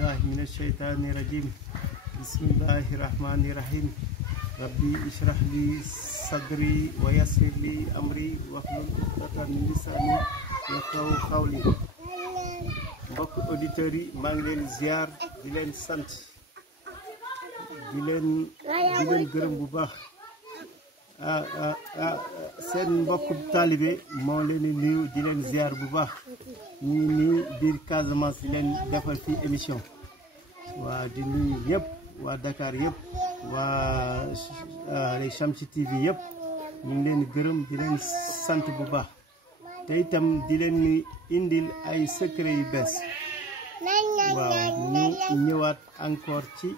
بالله من الشيطان الرجيم بسم الله الرحمن الرحيم ربي اشرح لي صدري ويسر لي أمري واحلل عقدة من لساني يفقهوا قولي. mbokk auditeurs yi maa ngi leen ziar di leen sant di leen gërëm bu baax seen mbokk taalibe moo leen di nuyu di leen ziar bu baax ñu ngi nii biir Casamance di leen defal fii émission waa di nuyu ñëpp waa Dakar yëpp waa les Shamsi TV yëpp ñu ngi leen gërëm di leen sant bu baax te itam di leen indil ay secret yu bees waaw ñu ñëwaat encore ci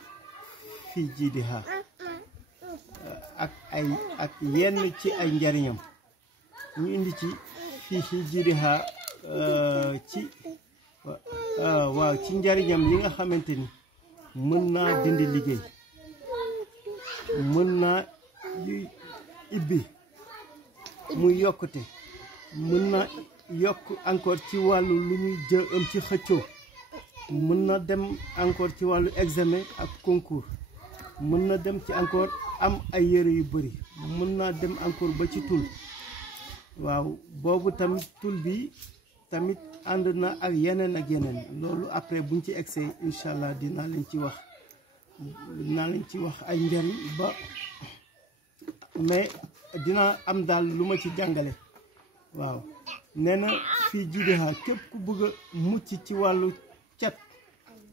fii Djiddah ak yenn ci ay njariñam ñu indi ci fii Djiddah ci waaw ci njariñam yi nga xamante ni mën naa dindi liggéey mën naa ibbi muy yokkute mën na yokk encore ci wàllu lu ñuy jëm ci xëccoo mën na dem encore ci wàllu examen ak concours mën na dem ci encore am ay yére yu bëri mën naa dem encore ba ci tul waaw boobu tamit tul bi tamit ànd na ak yeneen loolu après buñ ci egsee incha allah dinaa leen ci wax ay njariñ ba mais dina am daal lu ma ci jàngale waaw nee na fii Djiddah képp ku bëgg a mucc ci wàllu cat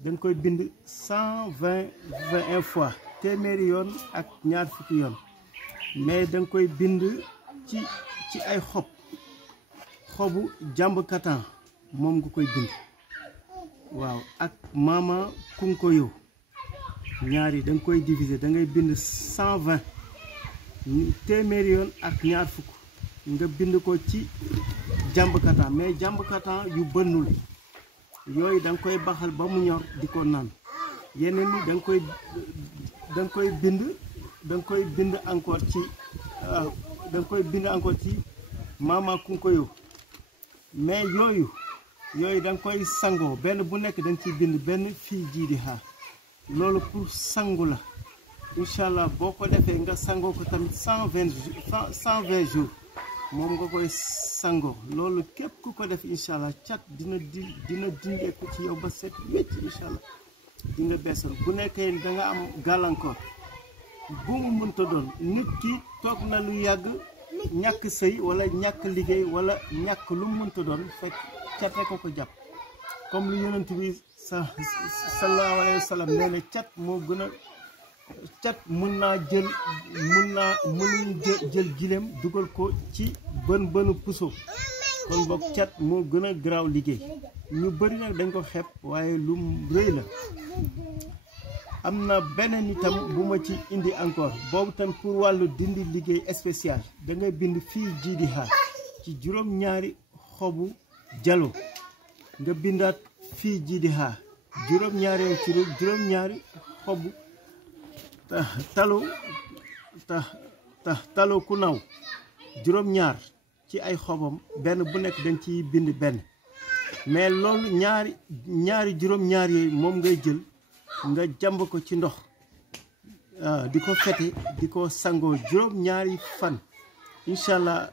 dañ koy bind 121 fois téeméeri yoon ak ñaar fukki yoon mais dañ koy bind ci ay xobu jàmbkatan moom nga koy bind waaw ak mama kunkoyo ñaari dañ koy diviser da ngay bind 120 téeméeri yoon ak ñaar fukk nga bind ko ci jàmbkatan mais jàmbkatan yu bënnul yooyu da nga koy baxal ba mu ñor di ko naan yeneen ni da nga koy bind encore ci mama kunkoyo mais yooyu da nga koy sangoo benn bu nekk da nga ciy bind benn fii Djiddah loolu pour sangu la incha allah boo ko defee nga sangoo ko tamit 120 jours moom nga koy sangoo loolu képp ku ko def incha allah cat dina dindeeku ci yow ba set wecc incha allah di nga beesal bu nekkee da nga am gàllankoor bu mu mënta doon nit ki toog na lu yàgg ñàkk sëy wala ñàkk liggéey wala ñàkk lu mu mënta doon fekk cate ko jàpp comme lu yonent bi sallallahu alayhi wa sallam nee na cat moo gën a cat mën jël gileem dugal ko ci bënu puso kon boog cat moo gën a garaaw liggéey ñu bëri nag dañ ko xeeb waaye lu rëy la am na beneen itam bu ma ci indi encore boobu tam pour wàllu dindi liggéey spécial da ngay bind fii Djiddah ci juróom-ñaari xobu jalo nga bindaat fii Djiddah juróom-ñaari xobu talo ku naw juróom-ñaar ci ay xobam benn bu nekk dañ ciy bind benn mais loolu ñaari juróom-ñaar yooyu moom ngay jël nga jàmb ko ci ndox di ko fete di ko sangoo juróom-ñaari fan incha allah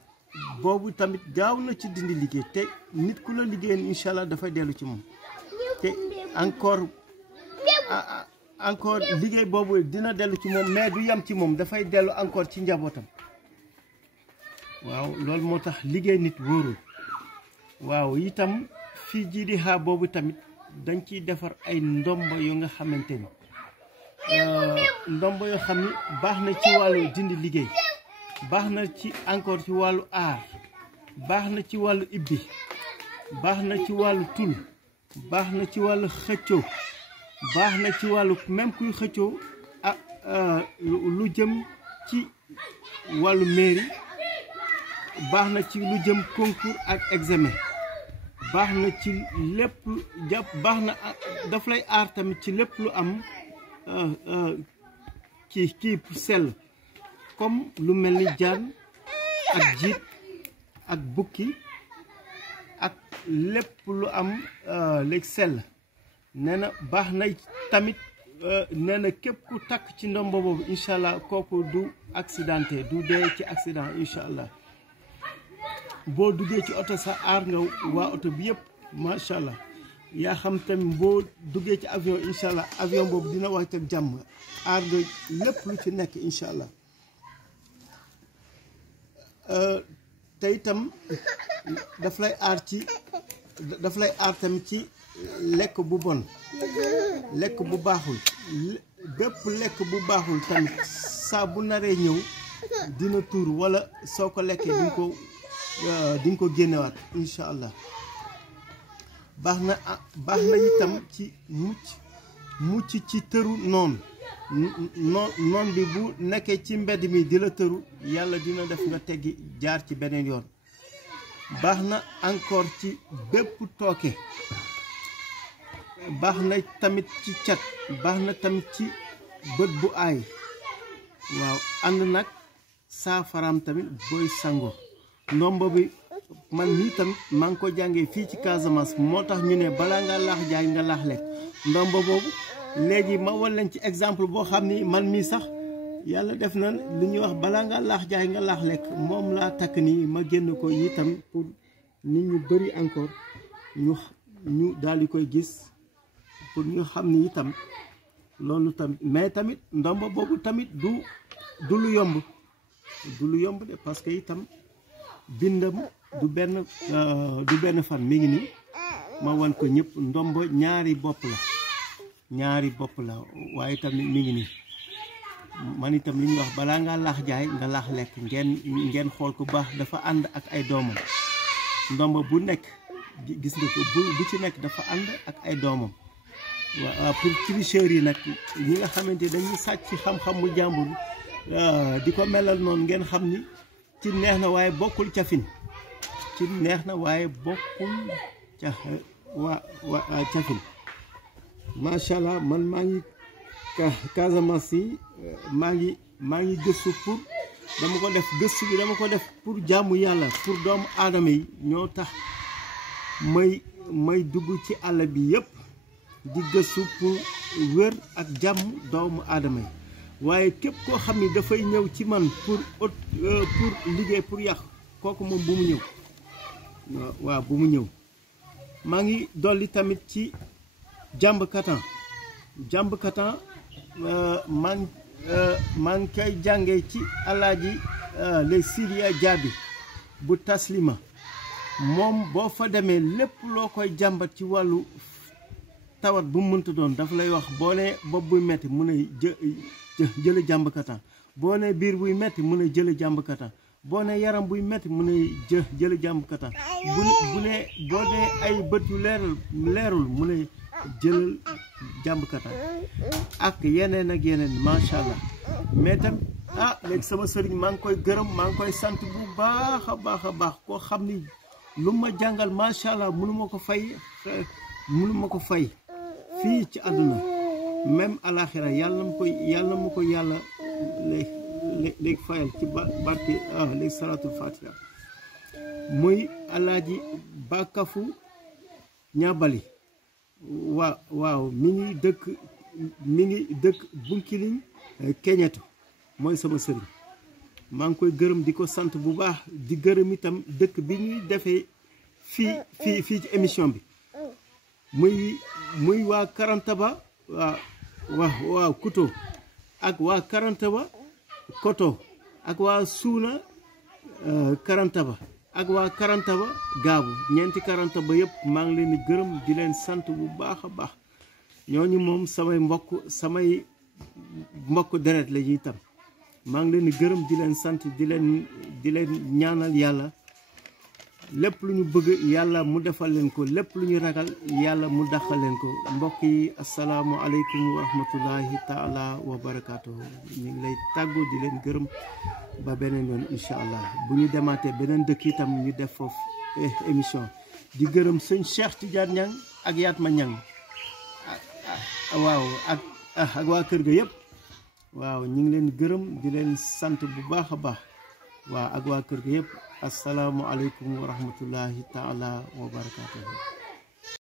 boobu tamit gaaw na ci dindi liggéey te nit ku la liggéeyeen incha allah dafay dellu ci moom te encore liggéey boobu dina dellu ci moom mais du yam ci moom dafay dellu encore ci njabootam waaw loolu moo tax liggéey nit wóorul waaw itam fii Djiddah boobu tamit dañ ciy defar ay ndombo yu nga xamante ni ndombo yoo xam ni baax na ci wàllu dindi liggéey baax na ci encore ci wàllu aar baax na ci wàllu ibbi baax na ci wàllu tul baax na ci wàllu xëccoo baax na ci wàllu même kuy xëccoo lu jëm ci wàllu mairie baax na ci lu jëm concours ak examen baax na ci lépp baax na daf lay aar tamit ci lépp lu am kii sell comme lu mel ni jaan ak jiit ak bukki ak lépp lu am léegi sell nee na baax na tamit nee na képp ku takk ci ndombo boobu incha allah kooku du accidenté du dee ci accident incha allah boo duggee ci oto sa aar nga waa oto bi yëpp macha allah yaa xam tamit boo duggee ci avion incha allah avion boobu dina wàcc ak jàmm aar nga lépp lu ci nekk incha allah te itam daf lay aar tamit ci lekk bu bon lekk bu baaxul bépp lekk bu baaxul tamit saa bu naree ñëw dina tuur wala soo ko lekkee di nga ko génnewaat incha allah baax na itam ci mucc ci tëru noon bi bu nekkee ci mbedd mi di la tëru yàlla dina def nga teggi jaar ci beneen yoon baax na encore ci bépp tooke baax na tamit ci cat baax na tamit ci bët bu aay waaw ànd nag saafaraam tamit booy sango ndombo bi man nii tamit maa ngi ko jàngee fii ci Casamance moo tax ñu ne balaa nga laax jaay nga laax lekk ndombo boobu léegi ma wan leen ci exemple boo xam ni man mii sax yàlla def na li ñuy wax balaa nga laax jaay nga laax lekk moom laa takk nii ma génn ko itam pour nit ñu bëri encore ñu daal di koy gis pour ñu xam ni itam loolu tamit mais tamit ndombo boobu tamit du lu yomb de parce que itam bindam du benn fan mi ngi nii ma wan ko ñëpp ndombo ñaari bopp la waaye tamit mi ngi nii man itam li ñuy wax balaa ngaa laax jaay nga laax lekk ngeen xool ko baax dafa ànd ak ay doomam ndombo bu nekk gis nga ko bu ci nekk dafa ànd ak ay doomam waaw pour tricheurs yi nag ñi nga xamante dañuy sàcc xam-xamu jàmbur di ko melal noonu ngeen xam ni ci neex na waaye bokkul cafin cafin macha allah man maa ngi Casamance yi maa ngi gëstu pour dama ko def pour jaamu yàlla pour doomu aadama yi ñoo tax may dugg ci àll bi yëpp di gëstu pour wér ak jàmm doomu aadama yi waaye képp koo xam ni dafay ñëw ci man pour liggéey pour yàq kooku moom bu mu ñëw waaw bu mu ñëw maa ngi dolli tamit ci jàmb katan maa ngi koy jàngee ci alaaji les Sidia Jaabi bu taslima moom boo fa demee lépp loo koy jàmbat ci wàllu tawat bu mu mënta doon dafa lay wax boo ne bopp buy metti mu ne jële jàmb katan boo ne biir buy metti mu ne jële jàmb katan boo ne yaram buy metti mu ne jële jàmb katan boo ne ay bët yu leerul mu ne jëlal jàmb katan ak yeneen macha allah mais tam léegi sama sëriñ maa ngi koy gërëm maa ngi koy sant bu baax a baax koo xam ni lu ma jàngal macha allah mënu ma ko fay fii ci àdduna même alaxira yàlla mu ko yàlla léegi fayal ci barke léegi salaatul fatiha muy alaaji Bakafu Ñaabali waaw mi ngi dëkk Bunkiliñ Keñeto mooy sama sëriñ maa ngi koy gërëm di ko sant bu baax di gërëm itam dëkk bi ñuy defee fii ci émission bi muy waa Karantaba waaw Kuto ak waa Karantaba Koto ak waa Suuna Karantaba ak waa Karantaba Gaabu ñeenti Karantaba yëpp maa ngi leen di gërëm di leen sant bu baax a baax ñooñu moom samay mbokk deret la ñuy tam maa ngi leen di gërëm di leen sant di leen ñaanal yàlla lépp lu ñu bëgg yàlla mu defal leen ko lépp lu ñu ragal yàlla mu daxal leen ko mbokk yi asalaamualeykum wa rahmatullahi taala wa barakaatuhu ñu ngi lay tàggoo di leen gërëm ba beneen yoon incha allah bu ñu demaatee beneen dëkk itam ñu def foofu émission di gërëm sëñ Cheikh Tidiane Niang ak Yatma Niang waaw ak waa kër ga yëpp waaw ñu ngi leen gërëm di leen sant bu baax a baax waaw ak waa kër ga yëpp asalaamualeykum wa rahmatullahi taala wa barakaatuhu